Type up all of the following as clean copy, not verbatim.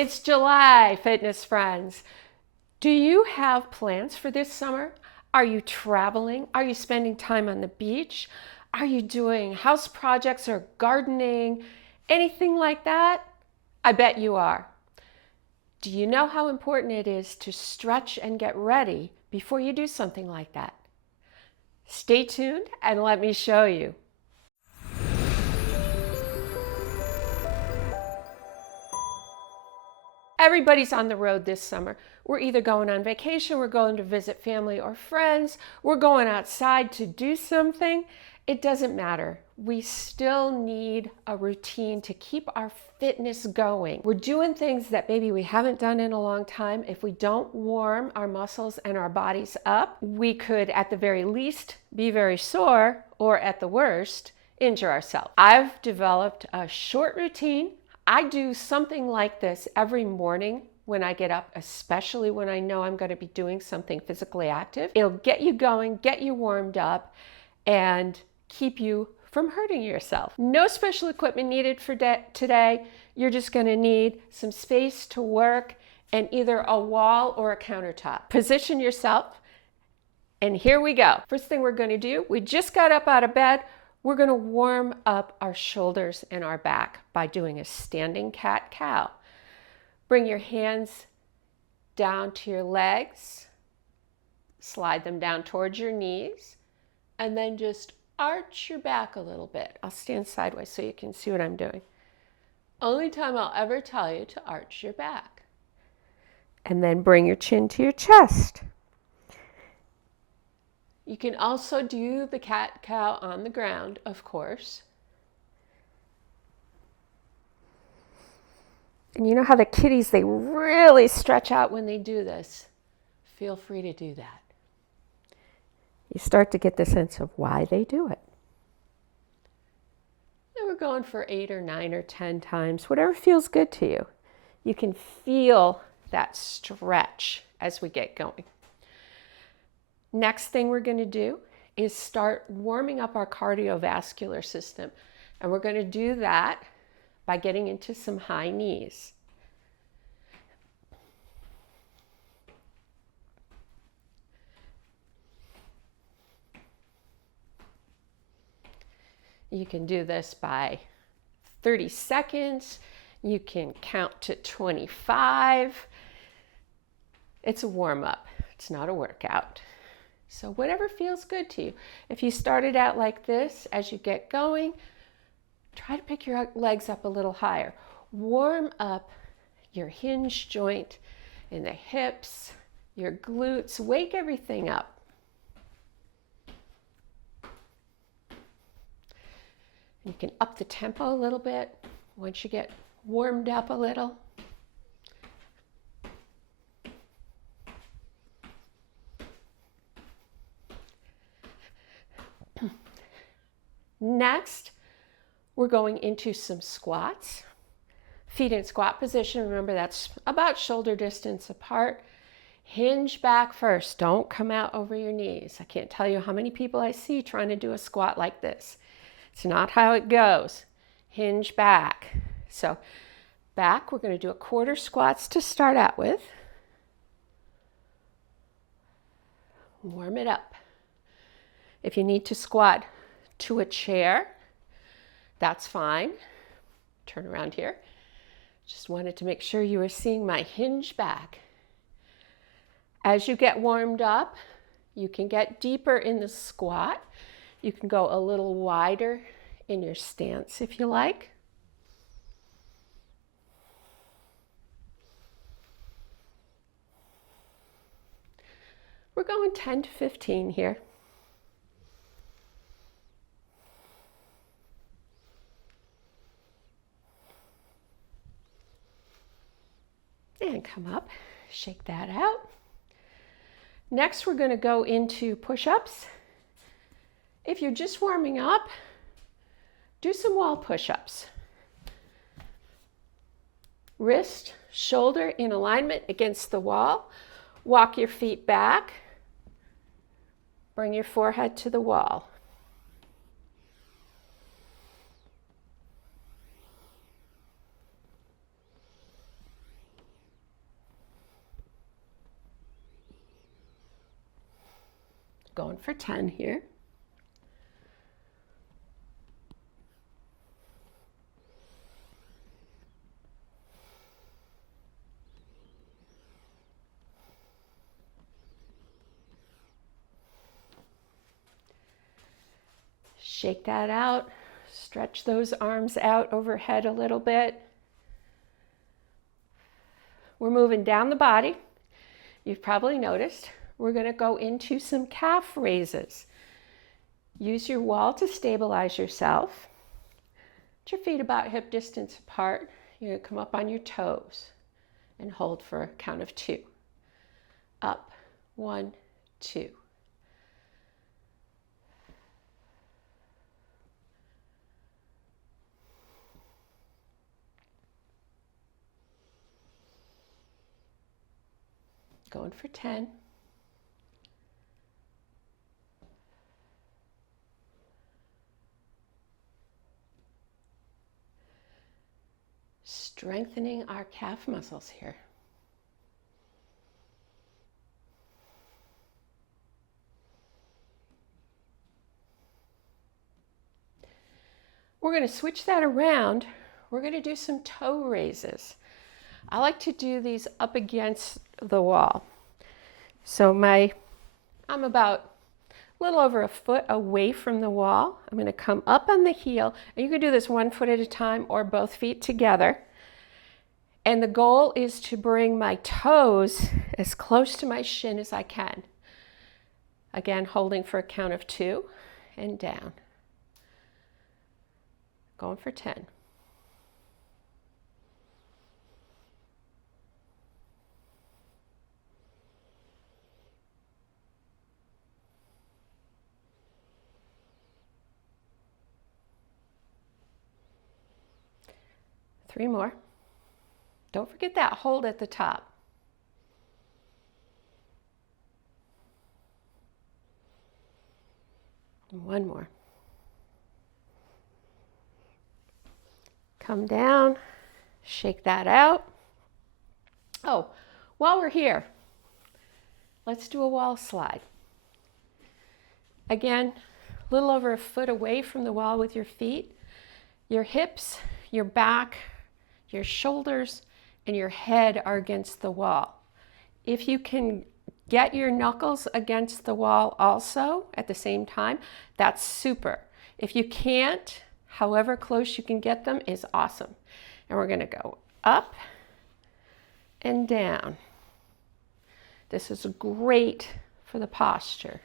It's July, fitness friends. Do you have plans for this summer? Are you traveling? Are you spending time on the beach? Are you doing house projects or gardening? Anything like that? I bet you are. Do you know how important it is to stretch and get ready before you do something like that? Stay tuned and let me show you. Everybody's on the road this summer. We're either going on vacation, we're going to visit family or friends, we're going outside to do something. It doesn't matter. We still need a routine to keep our fitness going. We're doing things that maybe we haven't done in a long time. If we don't warm our muscles and our bodies up, we could at the very least be very sore, or at the worst, injure ourselves. I've developed a short routine. I do something like this every morning when I get up, especially when I know I'm going to be doing something physically active. It'll get you going, get you warmed up, and keep you from hurting yourself. No special equipment needed for today. You're just going to need some space to work and either a wall or a countertop. Position yourself, and here we go. First thing we're going to do, we just got up out of bed. We're going to warm up our shoulders and our back by doing a standing cat-cow. Bring your hands down to your legs, slide them down towards your knees, and then just arch your back a little bit. I'll stand sideways so you can see what I'm doing. Only time I'll ever tell you to arch your back. And then bring your chin to your chest. You can also do the cat-cow on the ground, of course. And you know how the kitties, they really stretch out when they do this? Feel free to do that. You start to get the sense of why they do it. And we're going for 8 or 9 or 10 times, whatever feels good to you. You can feel that stretch as we get going. Next thing we're going to do is start warming up our cardiovascular system. And we're going to do that by getting into some high knees. You can do this by 30 seconds. You can count to 25. It's a warm-up. It's not a workout. So whatever feels good to you. If you started out like this, as you get going, try to pick your legs up a little higher. Warm up your hinge joint in the hips, your glutes. Wake everything up. You can up the tempo a little bit once you get warmed up a little. Next, we're going into some squats. Feet in squat position. Remember, that's about shoulder distance apart. Hinge back first. Don't come out over your knees. I can't tell you how many people I see trying to do a squat like this. It's not how it goes. Hinge back. So back, we're going to do a quarter squats to start out with. Warm it up. If you need to squat to a chair, that's fine. Turn around here. Just wanted to make sure you were seeing my hinge back. As you get warmed up, you can get deeper in the squat. You can go a little wider in your stance if you like. We're going 10 to 15 here. And come up, shake that out. Next, we're going to go into push-ups. If you're just warming up, do some wall push-ups. Wrist, shoulder in alignment against the wall. Walk your feet back. Bring your forehead to the wall. Going for 10 here. Shake that out. Stretch those arms out overhead a little bit. We're moving down the body. You've probably noticed we're going to go into some calf raises. Use your wall to stabilize yourself. Put your feet about hip distance apart. You're going to come up on your toes and hold for a count of 2. Up, 1, 2. Going for 10. Strengthening our calf muscles here. We're going to switch that around. We're going to do some toe raises. I like to do these up against the wall. So I'm about a little over a foot away from the wall. I'm going to come up on the heel, and you can do this 1 foot at a time or both feet together. And the goal is to bring my toes as close to my shin as I can. Again, holding for a count of 2 and down. Going for 10. Three more. Don't forget that hold at the top. And 1 more. Come down, shake that out. Oh, while we're here, let's do a wall slide. Again, a little over a foot away from the wall with your feet. Your hips, your back, your shoulders, and your head are against the wall. If you can get your knuckles against the wall also at the same time, that's super. If you can't, however close you can get them is awesome. And we're going to go up and down. This is great for the posture.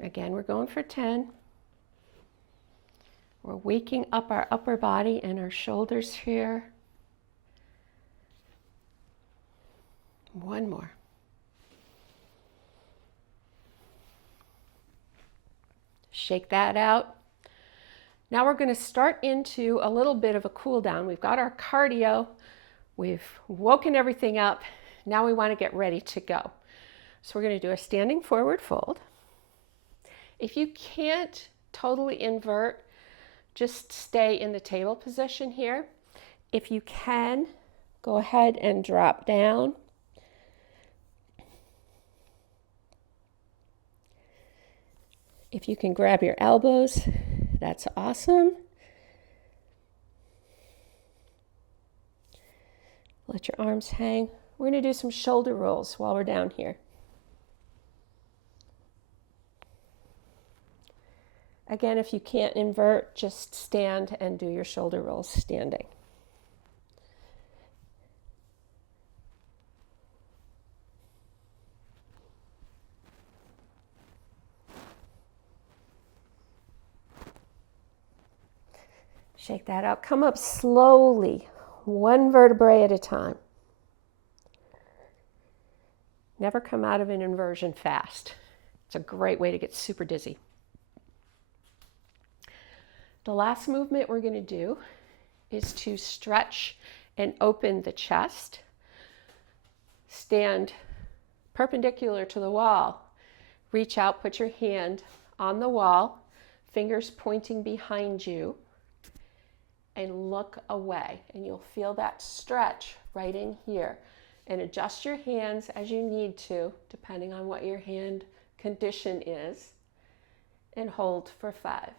Again, we're going for 10. We're waking up our upper body and our shoulders here. 1 more. Shake that out. Now we're going to start into a little bit of a cool down. We've got our cardio. We've woken everything up. Now we want to get ready to go. So we're going to do a standing forward fold. If you can't totally invert, just stay in the table position here. If you can, go ahead and drop down. If you can grab your elbows, that's awesome. Let your arms hang. We're going to do some shoulder rolls while we're down here. Again, if you can't invert, just stand and do your shoulder rolls standing. Shake that out. Come up slowly, 1 vertebrae at a time. Never come out of an inversion fast. It's a great way to get super dizzy. The last movement we're going to do is to stretch and open the chest. Stand perpendicular to the wall. Reach out, put your hand on the wall, fingers pointing behind you, and look away. And you'll feel that stretch right in here. And adjust your hands as you need to, depending on what your hand condition is. And hold for 5.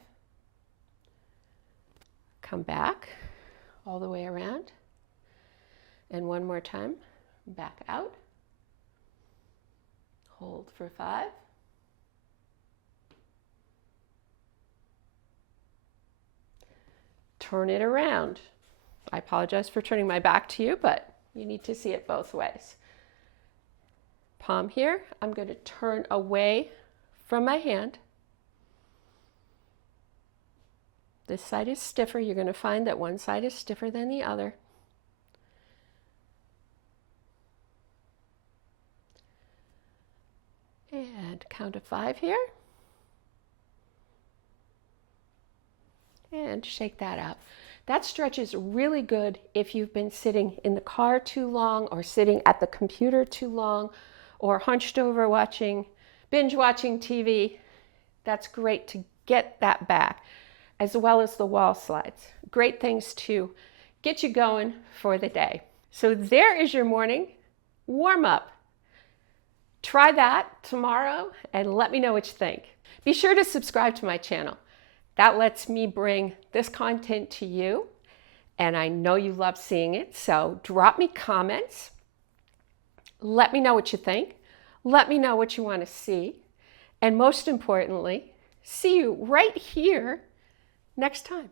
Come back all the way around. And one more time, back out. Hold for 5. Turn it around. I apologize for turning my back to you, but you need to see it both ways. Palm here, I'm going to turn away from my hand. This side is stiffer. You're going to find that one side is stiffer than the other. And count to 5 here. And shake that out. That stretch is really good if you've been sitting in the car too long, or sitting at the computer too long, or hunched over binge watching TV. That's great to get that back, as well as the wall slides. Great things to get you going for the day. So there is your morning warm up. Try that tomorrow and let me know what you think. Be sure to subscribe to my channel. That lets me bring this content to you, and I know you love seeing it. So drop me comments. Let me know what you think. Let me know what you want to see. And most importantly, see you right here next time.